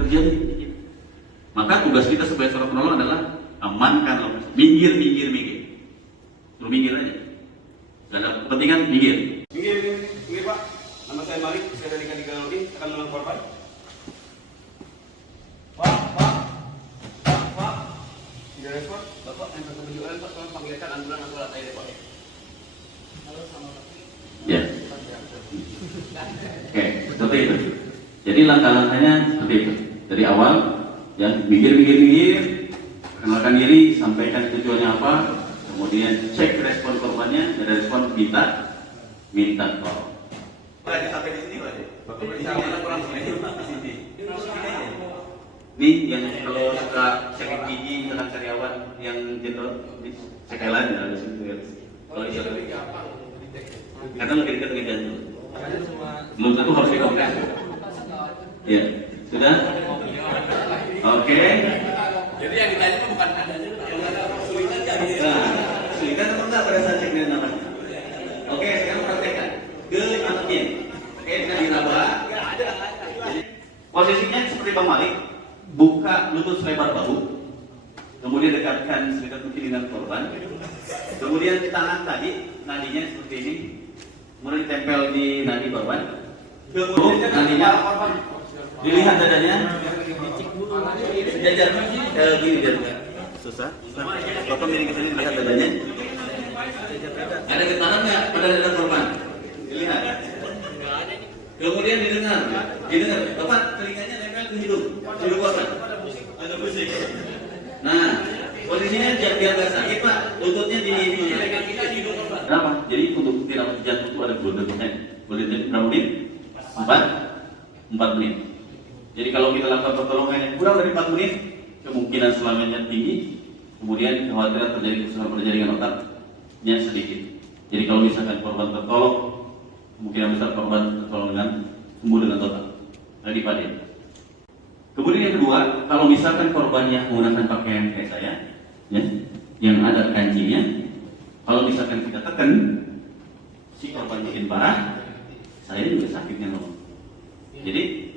terjadi. Maka tugas kita sebagai seorang penolong adalah amankan lokasi. Minggir. Suruh minggir aja. Gak ada kepentingan, minggir. Minggir Pak. Nama saya Malik, saya dari Kadiga Lodi, akan menolong korban. Pak. Tidak respon. Bapak yang kebetulan Pak, tolong panggilkan ambulan atau alat air Pak. Halo, selamat pagi. Ya. Oke, seperti itu. Jadi langkah-langkahnya seperti itu. Dari awal, ya minggir, kenalkan diri, sampaikan tujuannya apa, kemudian cek respon korbannya, ada respon minta tolong. Pak, sampai di sini Pak. Bapak kurang di sini. Nih yang kalau suka sakit gigi, misalkan karyawan yang jenderal, sekalian ya harus itu. Kalau itu karena lebih dekat dengan jantung. Belum tentu harus dikomunikasi. Ya, sudah? Oke. Jadi yang ditanya itu bukan adanya, yang kesulitan kan? Nah, kesulitan atau enggak pada saat cek dengan namanya? Oke, sekarang praktekkan ke anaknya. Oke, kita diraba. Posisinya seperti Bang Malik, buka lutut selebar bahu, kemudian dekatkan sedekat mungkin dengan korban. Kemudian tangan tadi, nadinya seperti ini, kemudian ditempel di nadi korban. Kemudian nadinya dilihat dadanya, jajar gini biar enggak susah. Bapak miring ke sini lihat dadanya. Ada getaran nggak pada dada korban? Dilihat. Kemudian didengar. Bapak telinganya nempel ke hidung korban. Ada musik. Nah, posisinya biar nggak sakit Pak, lututnya di hidungnya. Kenapa? Jadi untuk tidak mati jantung itu ada boleh berapa menit? 4 menit. Jadi kalau kita lakukan pertolongan yang kurang dari 4 menit, kemungkinan selamatnya tinggi, kemudian kekhawatiran terjadi kerusakan pada jaringan otaknya sedikit. Jadi kalau misalkan korban tertolong, kemungkinan besar korban tertolong dengan sembuh dengan total. Tadi Pak De. Kemudian yang kedua, kalau misalkan korbannya menggunakan pakaian kayak saya, ya, yang ada kancingnya, kalau misalkan kita tekan, si korban makin parah, saya juga sakitnya loh. Jadi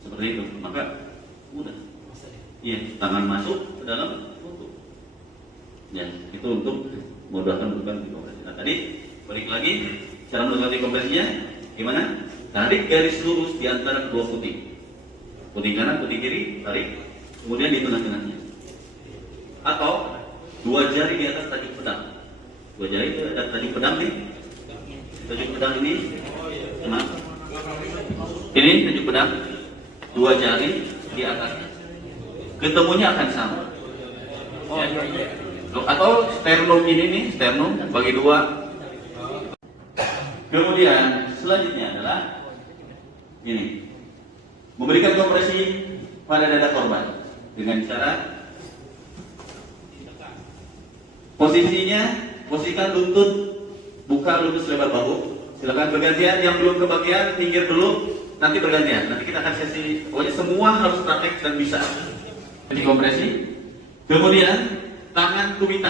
seperti itu, maka mudah. Iya, tangan masuk ke dalam tutup. Ya, itu untuk memudahkan bukan dikompresi. Nah tadi balik lagi cara melakukan dikompresinya gimana? Tarik garis lurus di antara kedua puting. Puting kanan, puting kiri, tarik. Kemudian di tengah-tengahnya. Atau 2 jari di atas tajuk pedang. 2 jari itu ada tajuk pedang nih. Tajuk pedang ini, nah, ini tajuk pedang. 2 jari di atasnya, ketemunya akan sama. Ya. Atau sternum ini nih, sternum bagi 2. Kemudian selanjutnya adalah ini, memberikan kompresi pada dada korban dengan cara posisikan lutut, buka lutut selebar bahu. Silakan bergantian, yang belum kebagian pinggir dulu. Nanti bergantian, nanti kita akan sesi, pokoknya semua harus praktek dan bisa. Jadi kompresi, kemudian tumit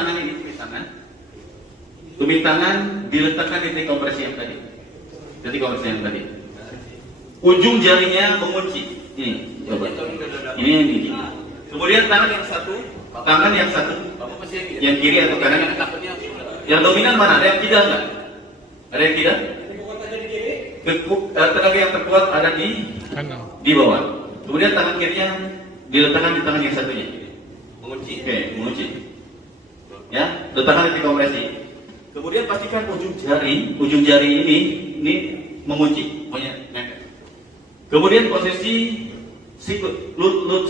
tangan diletakkan di titik kompresi yang tadi. Ujung jarinya mengunci. Ini, coba. Ini yang gigi. Kemudian tangan yang satu, yang kiri atau kanan? Yang dominan mana? Ada yang tidak nggak? Ada yang tidak? Tenaga yang terkuat ada di bawah. Kemudian tangan kirinya diletakkan di tangan yang satunya. Mengunci. Oke, mengunci. Ya, letakkan di kompresi. Kemudian pastikan ujung jari ini mengunci. Pokoknya nempel. Kemudian posisi sikut,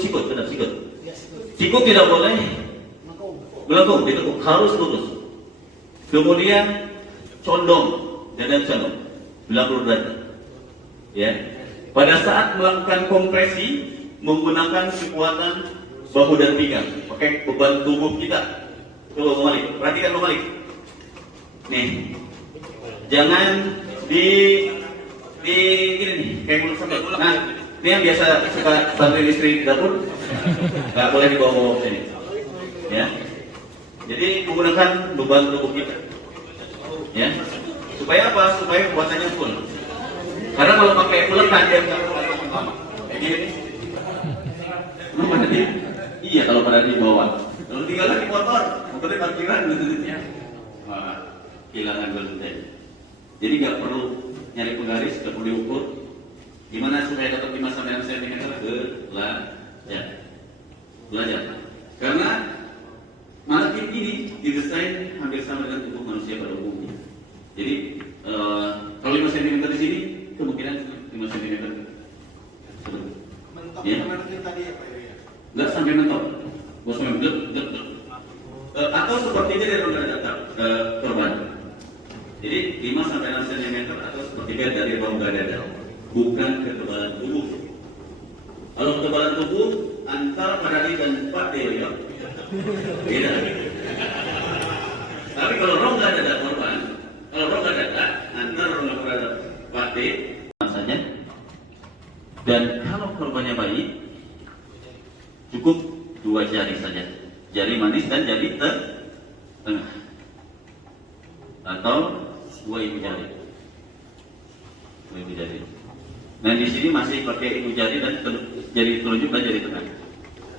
sikut. Sikut tidak boleh melengkung, ditekuk, harus lurus. Kemudian condong, dada condong. 90 derajat. Ya. Pada saat melakukan kompresi menggunakan kekuatan bahu dan pinggang, pakai beban tubuh kita. Coba Bang Malik, perhatikan Bang Malik. Nih, jangan di gini nih, kayak mulut sampai. Nah, ini yang biasa suka bantuin istri di dapur, nggak boleh dibawa ke sini. Ya. Jadi menggunakan beban tubuh kita. Ya. Supaya apa? Supaya kekuatannya full. Karena kalau pakai melekat dia nggak lama. Kayak gini nih. Oh, berarti iya kalau pada di bawah. Kalau tinggal di motornya parkiran ya. Wah, kehilangan berhenti. Jadi nggak perlu nyari penggaris, nggak perlu diukur. Gimana supaya dapat 5 sampai 6 cm? Belajar. Karena malakin ini didesain hampir sama dengan tubuh manusia pada umumnya. Jadi kalau 5 cm di sini, kemungkinan 5 cm. Mentok Ya. tadi ya Pak ya? Nggak sampai mentok. Bos blek. Atau sepertiga dari rongga dada korban. Jadi 5 sampai 6 cm atau sepertiga dari rongga dada, bukan ketebalan tubuh. Kalau ketebalan tubuh antara Pak Dadi dan Pak Deyo beda. Tapi kalau rongga dada korban, kalau rongga dada antara rongga dada Pak D saja. Dan kalau korbannya bayi, cukup 2 jari saja, jari manis dan jari tengah, atau 2 ibu jari. 2 ibu jari. Nah di sini masih pakai ibu jari dan jari telunjuk dan jari tengah.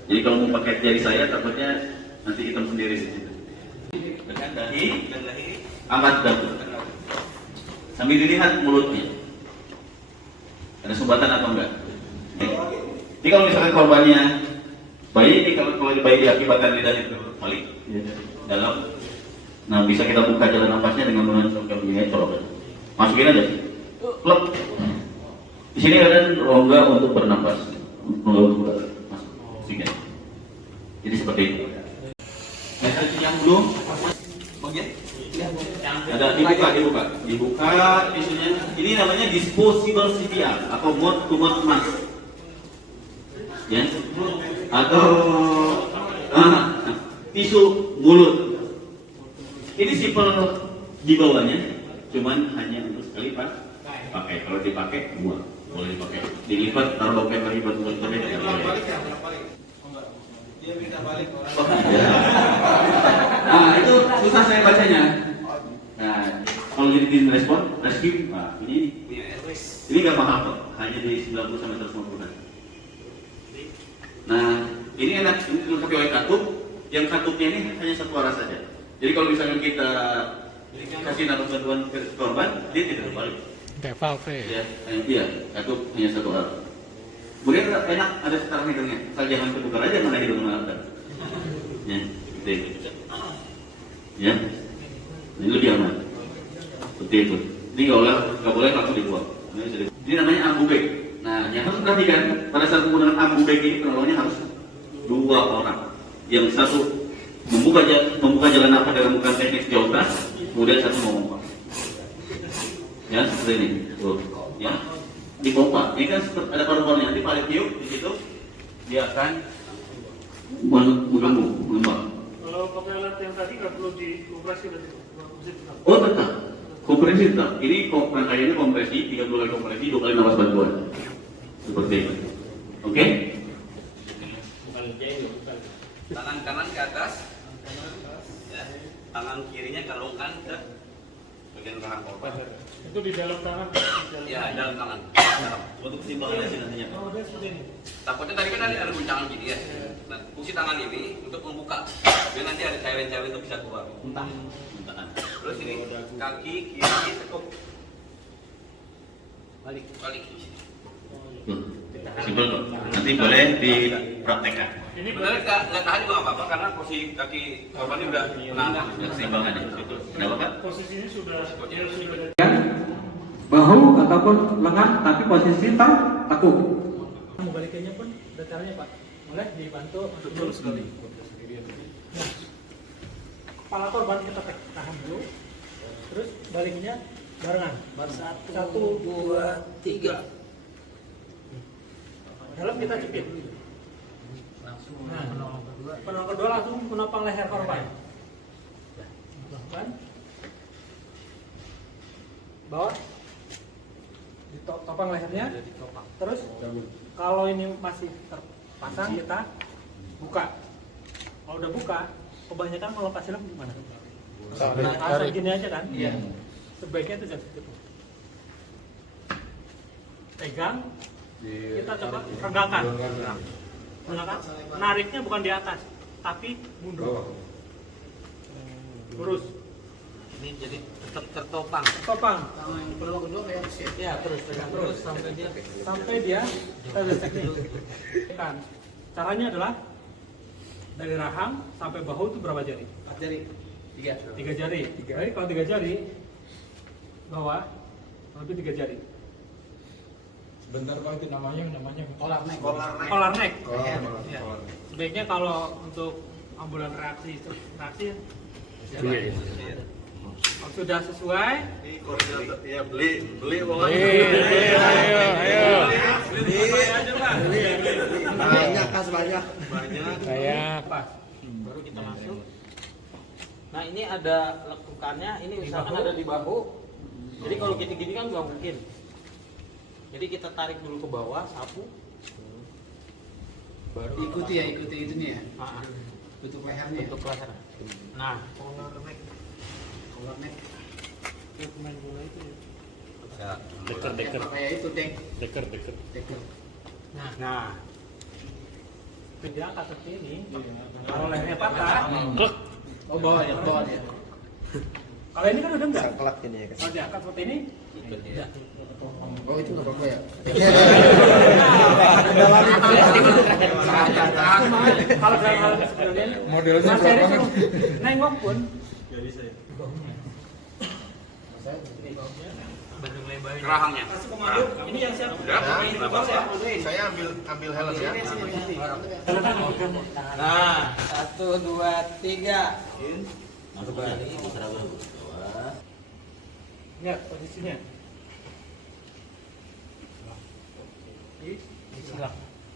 Jadi kalau mau pakai jari saya, takutnya nanti hitam sendiri di situ. Dengan dahi angkat dagu, sambil dilihat mulutnya. Ada sumbatan atau enggak? Jadi kalau misalkan korbannya bayi, ini kalau bayi diakibatkan lidah itu balik dalam, nah bisa kita buka jalan nafasnya dengan menunjukkan begini, colok, masukin aja, klep. Di sini ada rongga untuk bernapas, rongga untuk masuk, oksigen. Jadi seperti itu. Yang belum, bagian? Ada dibuka tisunya. Ini namanya disposable CPR atau mouth to mouth mask, ya, atau tisu mulut. Ini simpel di bawahnya, cuman hanya untuk sekali pakai. Kalau dipakai buang, boleh dipakai. Dilipat, taruh pakai lagi buat mulut pakai. Dia minta balik orang. Nah itu susah saya bacanya. Nah kalau jadi tim respon, rescue, nah ini nggak mahal kok, hanya di 90 sampai 150. Nah ini enak, ini dilengkapi oleh katup. Yang katupnya ini hanya 1 arah saja. Jadi kalau misalnya kita kasih napas bantuan ke korban, dia tidak terbalik. Kayak valve. Ya, iya, katup hanya 1 arah. Kemudian enak, ada sekarang hidungnya. Asal jangan kebuka aja mana hidung mana ada. Ya, seperti itu. Ya, ini lebih aman. Seperti itu. Ini nggak boleh langsung dibuang. Ini namanya ambu bag. Nah, yang harus perhatikan pada saat menggunakan ambu bag ini penolongnya harus 2 orang. Yang satu membuka jalan nafas dengan menggunakan teknik jauh-tas, kemudian satu memompa. Ya, seperti ini. Tuh, ya. Dipompa. Ini kan ada paru-parunya, nanti paling tiup di situ dia akan mengembang. Kalau pakai alat yang tadi nggak perlu dioperasi berarti? Oh tetap, kompresi tetap. Ini rangkaiannya kompresi, 30 kali kompresi, 2 kali napas bantuan. Seperti itu. Oke? Tangan kanan ke atas, ya. Tangan kirinya kalungkan ke bagian rahang korban. Itu di dalam tangan? Ya, dalam tangan. Untuk kesimbangannya sih nantinya. Oh, dia seperti ini. Takutnya tadi kan ada guncangan gini ya. Nah, fungsi tangan ini untuk membuka. Biar nanti ada cairan-cairan itu bisa keluar. Muntahan. Terus ini kaki kiri tekuk. Balik. Simpel kok. Nanti boleh dipraktekkan. Ini Sebenarnya nggak tahan juga nggak apa-apa karena posisi kaki korbannya udah menambah. Kesimbangannya. Tidak apa-apa. posisinya sudah ada. Bahu ataupun lengan tapi posisi takuk. Membalikannya pun ada caranya Pak. Boleh dibantu. Betul sekali. Nah, kepala korban kita tahan dulu. Terus baliknya barengan. 1, 2, 3. Dalam kita jepit. Nah, penolong kedua langsung menopang leher korban. Korban. Bawah. Ditopang lehernya. Terus kalau ini masih terpasang kita buka. Kalau udah buka, kebanyakan kalau lepas helm gimana? Asal gini aja kan? Iya. Sebaiknya itu jadi gitu. Pegang, kita coba regangkan. nariknya bukan di atas, tapi mundur. Lurus. Ini jadi tetap tertopang. Topang. Yang pertama kedua kayak siap. Ya, terus pegang terus sampai dia terdesak nih. Kan. Caranya adalah dari rahang sampai bahu itu berapa jari? 4 jari. 3. 3 jari. Jadi kalau 3 jari bawah lebih 3 jari. Sebentar Pak, itu namanya Kolar neck. Collar neck. Leher. Ya. Sebaiknya kalau untuk ambulan reaksi kalau sudah sesuai, Ya beli pokoknya. ayo. Banyak kas banyak. Banyak. Pas. Baru kita masuk. Nah ini ada lekukannya, ini misalkan ada di bahu. Jadi kalau gini-gini kan nggak mungkin. Jadi kita tarik dulu ke bawah, sapu. Baru Ikuti itunya ya. Nah, Bentuk lehernya. untuk leher. Nah, Kolar neck. Pemain bola itu. Ya, Kayak itu dek. Deker. Nah. Dia angkat seperti ini. Kalau lehernya patah, Oh bawah ya. kalau ini kan udah enggak. Kelak ini ya. Kalau diangkat seperti ini, tidak. Oh itu nggak apa-apa ya. Kalau dalam hal sebenarnya Modelnya Mas Heri berapa? suruh nengok pun Rahangnya. ini yang siap. Saya ambil helm ya. nah 1, 2, 3. Lihat posisinya.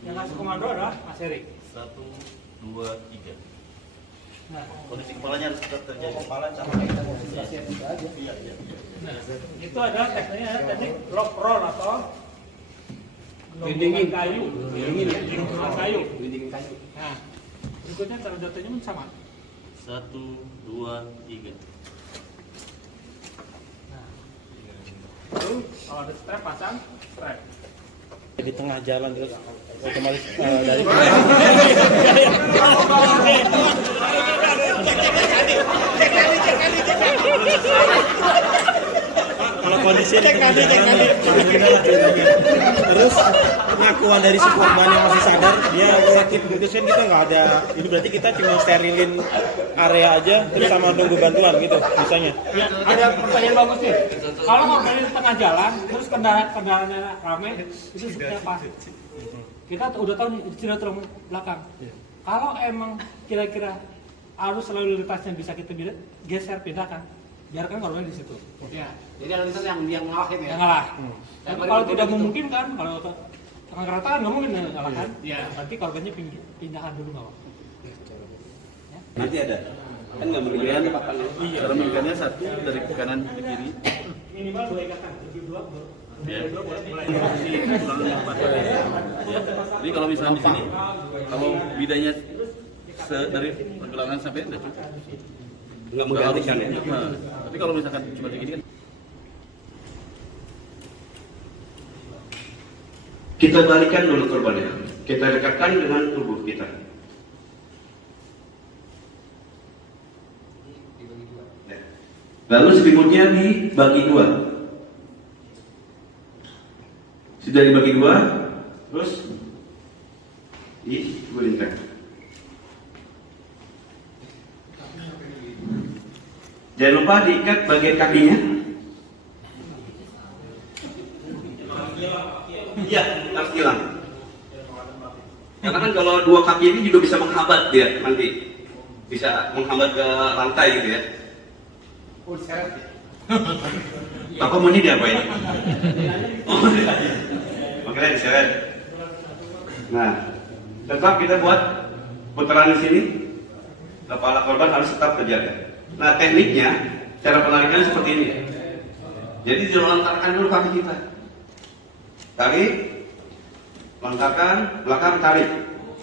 Yang ngasih komando adalah Mas Heri. 1, 2, 3. Nah, Kondisi kepalanya harus tetap terjaga. Kepala sama nah, itu adalah tekniknya adalah teknik lock roll atau Dindingin. kayu. Dindingin kayu. Dinding kayu. Nah, berikutnya cara jatuhnya pun sama. 1, 2, 3. Nah, lalu kalau ada strap pasang strap. di tengah jalan terus otomatis dari kalau kondisi terus pengakuan dari si korban yang masih sadar dia reaktif putuskan kita nggak ada ini berarti kita cuma sterilin area aja terus sama nunggu bantuan gitu misalnya. Ya, ada pertanyaan bagus nih. Kalau korbannya di tengah jalan, terus kendaraannya ramai, itu seperti apa? Kita udah tahu nih, sudah turun belakang. Kalau emang kira-kira arus lalu lintasnya bisa kita geser, pindahkan, biarkan korbannya di situ. Ya. Jadi lalu lintas yang ngalah itu ya. Yang ngalah. Dan Tapi kalau balik tidak gitu. memungkinkan, kalau tengah kereta nggak mungkin ngalahkan. Iya. Berarti korbannya pindahkan dulu nggak apa. Nanti ada. Kan nggak kemudian Cara mengikannya satu dari kanan ke kiri. Minimal 2 ikatan, lebih 2 Ya. mulai. Tulangnya empat. Ya. Jadi kalau misalnya di sini, kalau bidanya dari pergelangan sampai udah cukup. nggak menggantikan ya. Nah, tapi kalau misalkan cuma begini kan. Kita balikan dulu korbannya. Kita dekatkan dengan tubuh kita. Ya. Lalu selimutnya dibagi 2. Sudah dibagi 2, terus digulingkan. Jangan lupa diikat bagian kakinya. Iya, harus hilang. Karena kan kalau 2 kaki ini juga bisa menghambat dia nanti. Bisa menghambat ke lantai gitu ya. Oh diseret ya. Apa mau ini diapain? Oh, makanya diseret. Nah, tetap kita buat putaran di sini. Kepala korban harus tetap terjaga. Nah, tekniknya, cara penarikannya seperti ini. Jadi dilontarkan dulu kaki kita. Tarik, langkahkan, belakang tarik.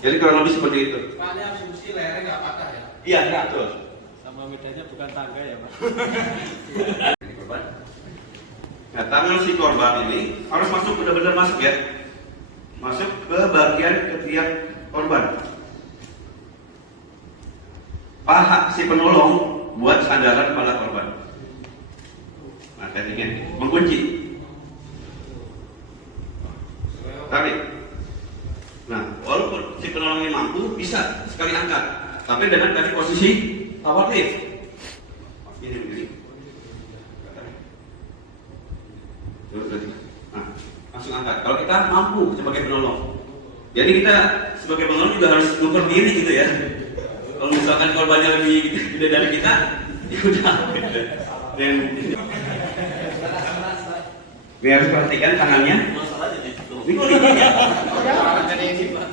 Jadi kurang lebih seperti itu. Makanya asumsi lehernya nggak patah ya. Iya, betul. sama bedanya bukan tangga ya Pak. Nah, tangan si korban ini harus masuk, benar-benar masuk ya. masuk ke bagian ketiak korban. Paha si penolong buat sandaran pada korban. Nah, tekniknya mengunci. Tarik. Nah, walaupun si penolong ini mampu, bisa sekali angkat, tapi dengan tadi posisi power lift. Ini begini. Nah, langsung angkat. Kalau kita mampu sebagai penolong, jadi kita sebagai penolong juga harus ngukur diri gitu ya. Kalau misalkan korbannya lebih gede dari kita, ya udah. Dan ini harus perhatikan tangannya. Ini kok lihatnya?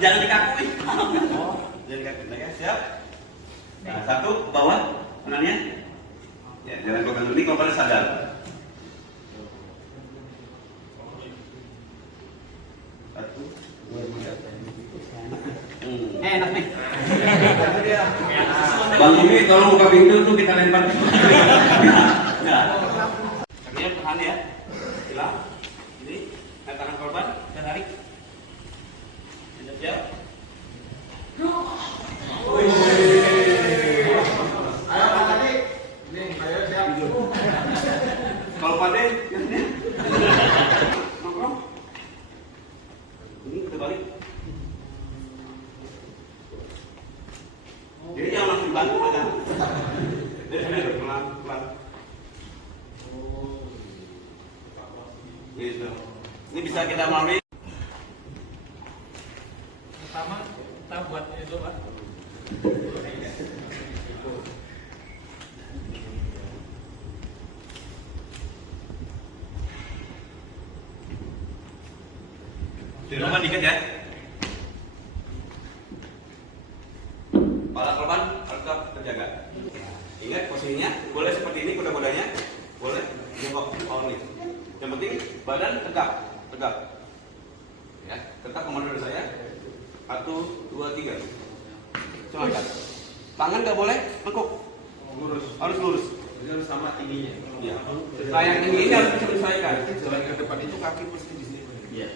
Jangan dikakui. Jangan dikakui. Nah, ya, siap. Nah, satu ke bawah tangannya. Ya, jangan keluarkan dulu. Ini korbannya sadar. Satu, dua, tiga. Enak nih. Bang Jimmy, tolong buka pintu tuh kita lempar. Ya. Kakinya tahan ya. Hilang. Ini tangan korban, kita tarik. Siap. Ayo Pak Tadi. Nih, ayo siap. Kalau pandai, biasanya. Nongkrong. Ini kita balik. Jadi jangan langsung bantu aja. Dari sini pelan-pelan. Gitu. Ini bisa kita melalui. Pertama kita buat itu Pak. Di rumah dikit ya. Kepala korban harus tetap terjaga. Ingat posisinya, boleh seperti ini kuda-kudanya, boleh jongkok power lift. Yang penting badan tegak. Ya, tetap komando dari saya. 1, 2, 3. Coba angkat. Tangan nggak boleh lekuk. Lurus. Harus lurus. Ini harus sama tingginya. Ya. Nah, yang tinggi ini harus bisa disesuaikan. Selain ke depan itu kaki mesti di sini. Iya.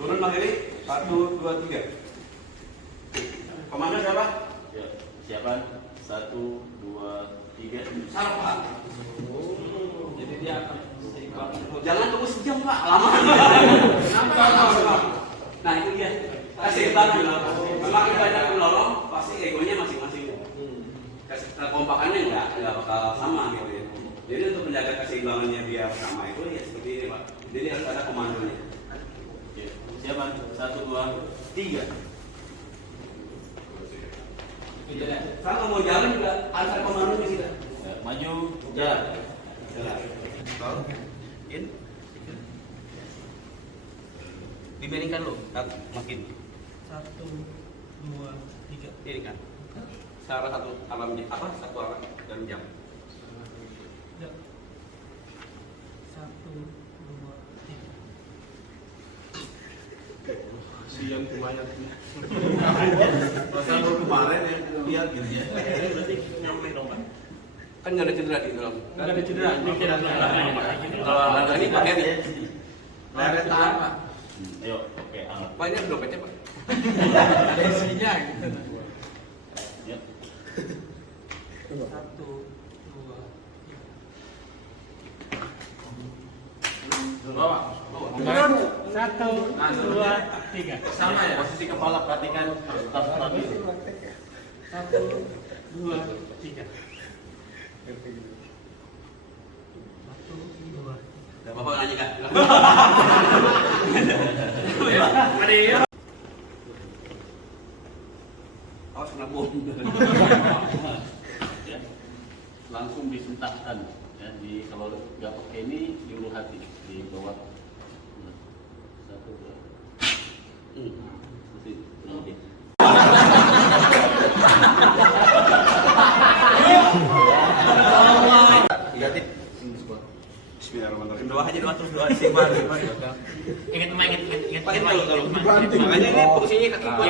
Turun Bang Heri. 1, 2, 3. Komando siapa? Ya, siapan 1, 2, 3. Sarpa. Jadi dia akan seimbang. Jangan tunggu sejam Pak, lama. Kenapa? Nah itu dia. Kasih bantu. Semakin banyak penolong, pasti egonya masing-masing. Kasih kekompakannya nggak bakal sama gitu ya. Jadi untuk menjaga keseimbangannya biar sama itu ya seperti ini Pak. Jadi harus ada komandonya. Oke, siapan 1, 2, 3. Kalau mau jalan juga harus ada komandonya sih. Ya, maju, jalan. In. Dibandingkan lo, makin 1, 2, 3. ini kan. Secara satu alamnya apa? Satu alam dalam jam. 1, 2, 3. Siang kemayatnya. Masa baru kemarin ya, dia gitu ya. Berarti nyampe dong Pak. Kan nggak ada cedera di dalam. Enggak ada cedera. Kalau ada ini pakai nih. Leret tahan Pak. Ayo, oke, angkat. Pak ini ada dompetnya Pak. Ada isinya gitu. Ya. 1, 2, 3. Bawa. Turun. 1, 2, 3. Sama ya. Posisi kepala perhatikan tetap stabil. 1, 2, 3. 1, 2. Bapak nanya kan? Awas kena bom. Ya. Langsung disentakkan ya, di kalau nggak pakai ini di ulu hati di bawah. Nah, 1, 2. Masih lebih. Lihatin. Bismillahirrahmanirrahim. Doa aja doa terus doa istighfar. Ingat Pakai kalau makanya ini fungsinya kaki gua.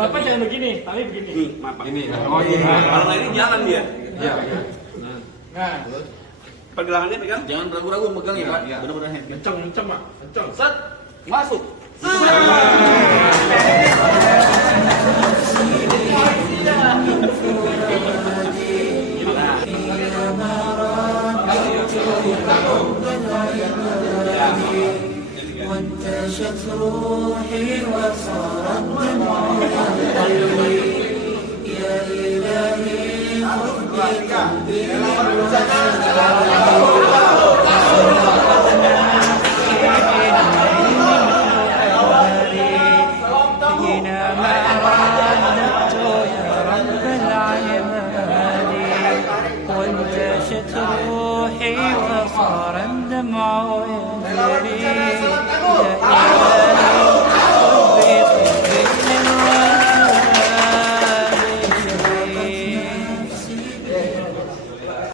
Bapak jangan begini, tapi begini. Nih, maaf. Pak. Ini. Kalau nggak ini jalan dia. Iya. Nah, Pergerakannya pegang. Jangan ragu-ragu megang ya Pak. Iya. Benar-benar hand. Kenceng Pak. Kenceng. Set. Masuk. وانتشت روحي وصار الدمع قلبي يا إلهي خذ بقلبي هنا ما رددت يا رب العباد وانتشت روحي وصار الدمع يجري يا إلهي